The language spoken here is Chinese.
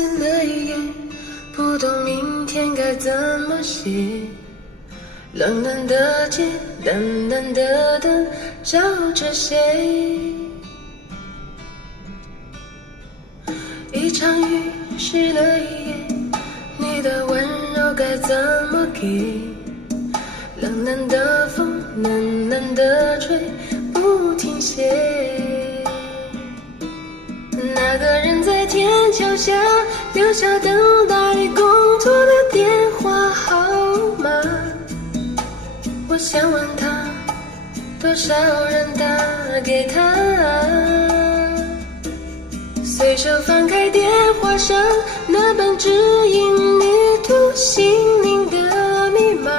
撕了一页，不懂明天该怎么写。冷冷的街，冷冷的灯，照着谁？一场雨湿了一夜，你的温柔该怎么给？冷冷的风，冷冷的吹，不停歇。那个人在天桥下留下等待工作的电话号码，我想问他，多少人打给他？随手翻开电话上那本指引迷途心灵的密码。